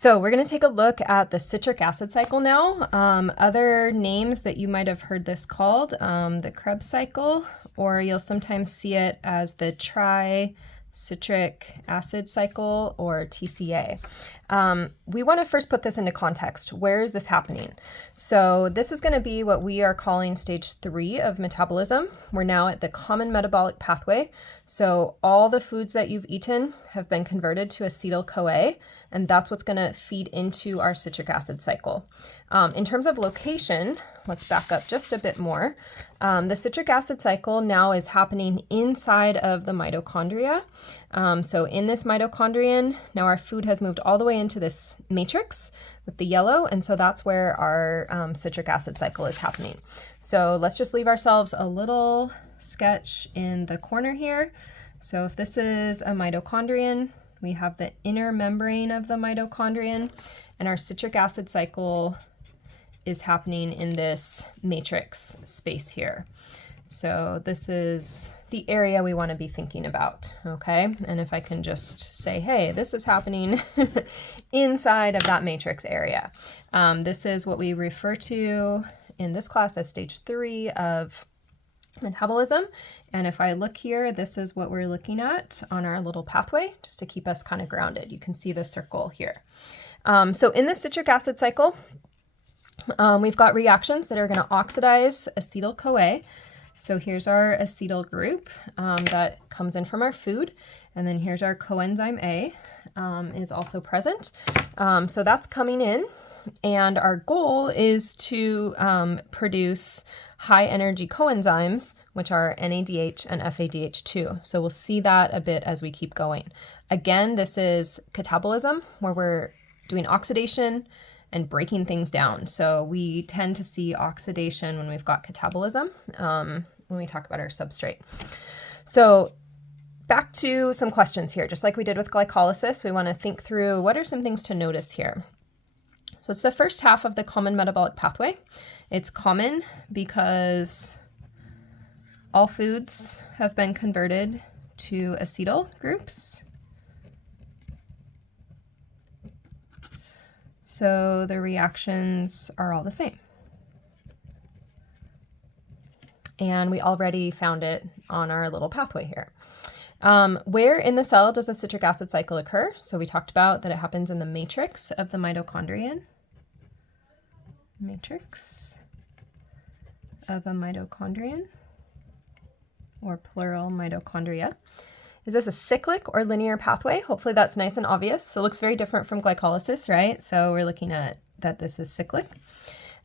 So we're going to take a look at the citric acid cycle now. Other names that you might have heard this called, the Krebs cycle, or you'll sometimes see it as the tri-citric acid cycle, or TCA. We want to first put this into context. Where is this happening? So this is going to be what we are calling stage 3 of metabolism. We're now at the common metabolic pathway. So all the foods that you've eaten have been converted to acetyl-CoA, and that's what's going to feed into our citric acid cycle. In terms of location, let's back up just a bit more. The citric acid cycle now is happening inside of the mitochondria. So in this mitochondrion, now our food has moved all the way into this matrix with the yellow, and so that's where our citric acid cycle is happening. So let's just leave ourselves a little sketch in the corner here. So if this is a mitochondrion, we have the inner membrane of the mitochondrion, and our citric acid cycle is happening in this matrix space here. So this is the area we want to be thinking about, okay? And if I can just say, hey, this is happening inside of that matrix area. This is what we refer to in this class as stage 3 of metabolism. And if I look here, this is what we're looking at on our little pathway, just to keep us kind of grounded. You can see the circle here. So in the citric acid cycle, we've got reactions that are going to oxidize acetyl-CoA. So here's our acetyl group that comes in from our food. And then here's our coenzyme A is also present. So that's coming in. And our goal is to produce high energy coenzymes, which are NADH and FADH2. So we'll see that a bit as we keep going. Again, this is catabolism, where we're doing oxidation and breaking things down. So we tend to see oxidation when we've got catabolism, when we talk about our substrate. So back to some questions here. Just like we did with glycolysis, we want to think through what are some things to notice here. So it's the first half of the common metabolic pathway. It's common because all foods have been converted to acetyl groups. So the reactions are all the same. And we already found it on our little pathway here. Where in the cell does the citric acid cycle occur? So we talked about that it happens in the matrix of the mitochondrion. Matrix of a mitochondrion, or plural mitochondria. Is this a cyclic or linear pathway? Hopefully that's nice and obvious. So it looks very different from glycolysis, right? So we're looking at that this is cyclic.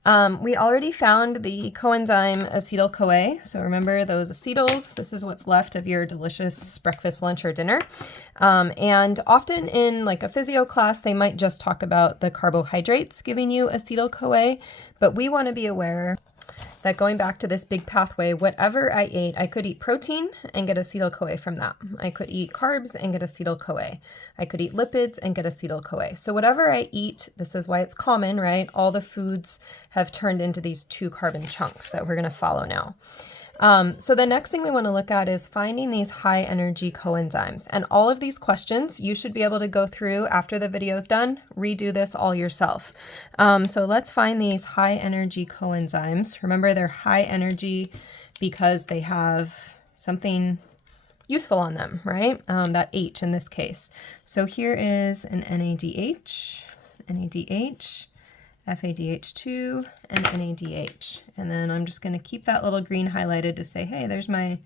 We already found the coenzyme acetyl-CoA. So remember those acetyls, this is what's left of your delicious breakfast, lunch, or dinner. And often in like a physio class, they might just talk about the carbohydrates giving you acetyl-CoA, but we want to be aware that going back to this big pathway, whatever I ate, I could eat protein and get acetyl-CoA from that. I could eat carbs and get acetyl-CoA. I could eat lipids and get acetyl-CoA. So whatever I eat, this is why it's common, right? All the foods have turned into these 2 carbon chunks that we're going to follow now. So the next thing we want to look at is finding these high energy coenzymes. And all of these questions you should be able to go through after the video is done, redo this all yourself. So let's find these high energy coenzymes. Remember, they're high energy because they have something useful on them, right? That H in this case. So here is an NADH, FADH2, and NADH. And then I'm just going to keep that little green highlighted to say, hey, there's my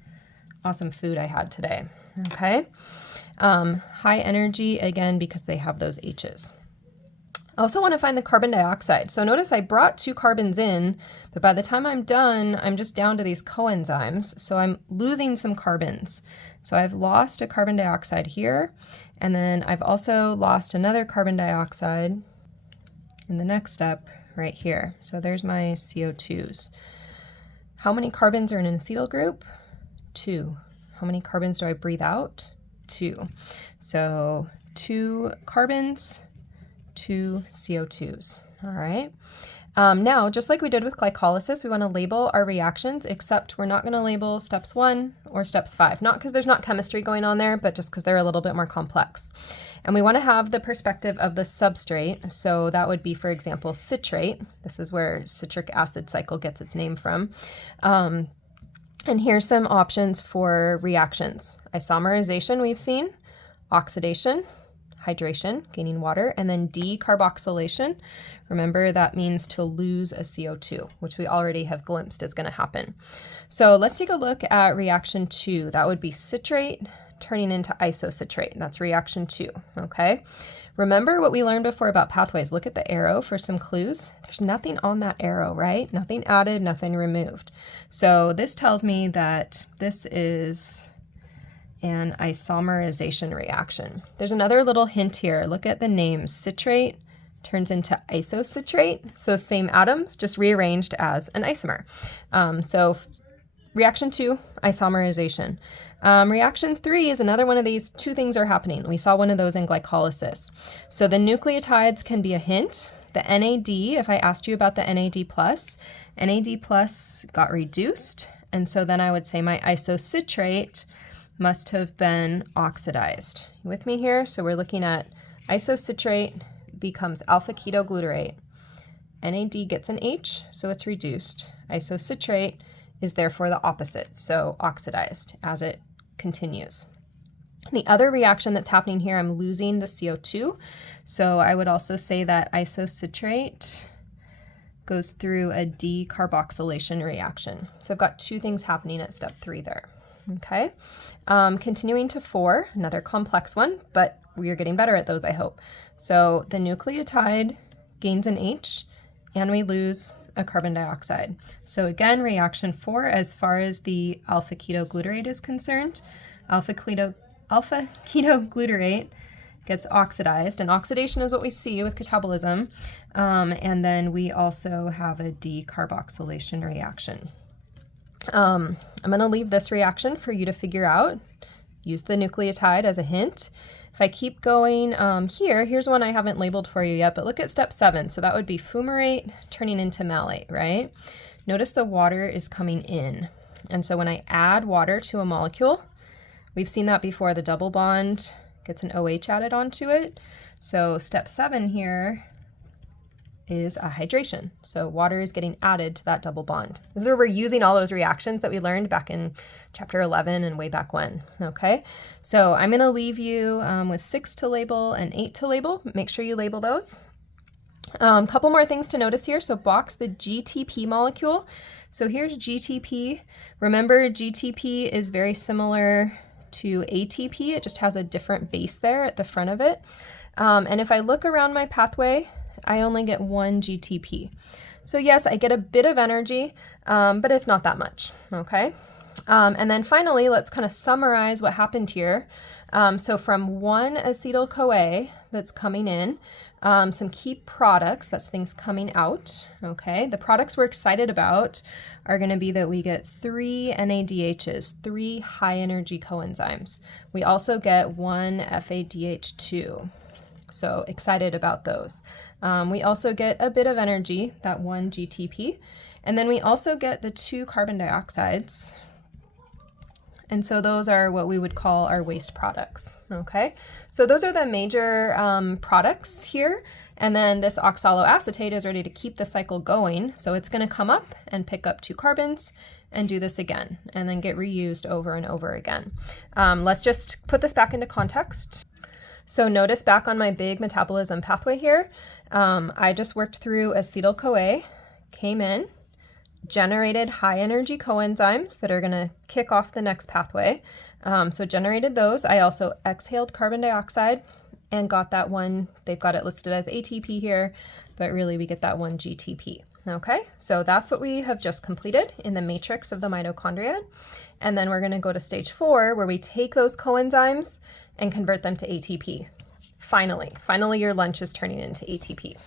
awesome food I had today. Okay. High energy, again, because they have those H's. I also want to find the carbon dioxide. So notice I brought 2 carbons in, but by the time I'm done, I'm just down to these coenzymes. So I'm losing some carbons. So I've lost a carbon dioxide here, and then I've also lost another carbon dioxide in the next step right here. So there's my CO2s. How many carbons are in an acetyl group? 2. How many carbons do I breathe out? 2. So 2 carbons, 2 CO2s. All right. Now, just like we did with glycolysis, we want to label our reactions, except we're not going to label steps 1 or steps 5. Not because there's not chemistry going on there, but just because they're a little bit more complex. And we want to have the perspective of the substrate. So that would be, for example, citrate. This is where citric acid cycle gets its name from. And here's some options for reactions. Isomerization we've seen, oxidation, hydration, gaining water, and then decarboxylation. Remember, that means to lose a CO2, which we already have glimpsed is going to happen. So let's take a look at reaction 2. That would be citrate turning into isocitrate. That's reaction 2, okay? Remember what we learned before about pathways. Look at the arrow for some clues. There's nothing on that arrow, right? Nothing added, nothing removed. So this tells me that this is an isomerization reaction. There's another little hint here. Look at the names. Citrate turns into isocitrate. So same atoms, just rearranged as an isomer. So reaction 2, isomerization. Reaction 3 is another one of these. Two things are happening. We saw one of those in glycolysis. So the nucleotides can be a hint. The NAD, if I asked you about the NAD+, NAD+ got reduced. And so then I would say my isocitrate must have been oxidized. You with me here? So we're looking at isocitrate becomes alpha ketoglutarate. NAD gets an H, so it's reduced. Isocitrate is therefore the opposite, so oxidized as it continues. The other reaction that's happening here, I'm losing the CO2. So I would also say that isocitrate goes through a decarboxylation reaction. So I've got two things happening at step 3 there. Okay, continuing to 4, another complex one, but we are getting better at those, I hope. So the nucleotide gains an H, and we lose a carbon dioxide. So again, reaction 4, as far as the alpha ketoglutarate is concerned, alpha ketoglutarate gets oxidized, and oxidation is what we see with catabolism. And then we also have a decarboxylation reaction. I'm going to leave this reaction for you to figure out. Use the nucleotide as a hint. If I keep going here's one I haven't labeled for you yet, but look at step 7. So that would be fumarate turning into malate, right? Notice the water is coming in. And so when I add water to a molecule, we've seen that before, the double bond gets an OH added onto it. So step 7 here is a hydration. So water is getting added to that double bond. This is where we're using all those reactions that we learned back in chapter 11 and way back when, okay? So I'm gonna leave you with 6 to label and 8 to label. Make sure you label those. Couple more things to notice here. So box the GTP molecule. So here's GTP. Remember, GTP is very similar to ATP. It just has a different base there at the front of it. And if I look around my pathway, I only get 1 GTP. So yes, I get a bit of energy, but it's not that much, okay? And then finally, let's kind of summarize what happened here. So from 1 acetyl-CoA that's coming in, some key products, that's things coming out, okay? The products we're excited about are going to be that we get 3 NADHs, 3 high-energy coenzymes. We also get 1 FADH2. So excited about those. We also get a bit of energy, that 1 GTP, and then we also get the 2 carbon dioxides. And so those are what we would call our waste products, okay? So those are the major products here. And then this oxaloacetate is ready to keep the cycle going. So it's gonna come up and pick up 2 carbons and do this again, and then get reused over and over again. Let's just put this back into context. So notice back on my big metabolism pathway here, I just worked through acetyl-CoA, came in, generated high energy coenzymes that are gonna kick off the next pathway. So generated those. I also exhaled carbon dioxide and got that 1, they've got it listed as ATP here, but really we get that 1 GTP. Okay, so that's what we have just completed in the matrix of the mitochondria. And then we're gonna go to stage 4 where we take those coenzymes and convert them to ATP. Finally your lunch is turning into ATP.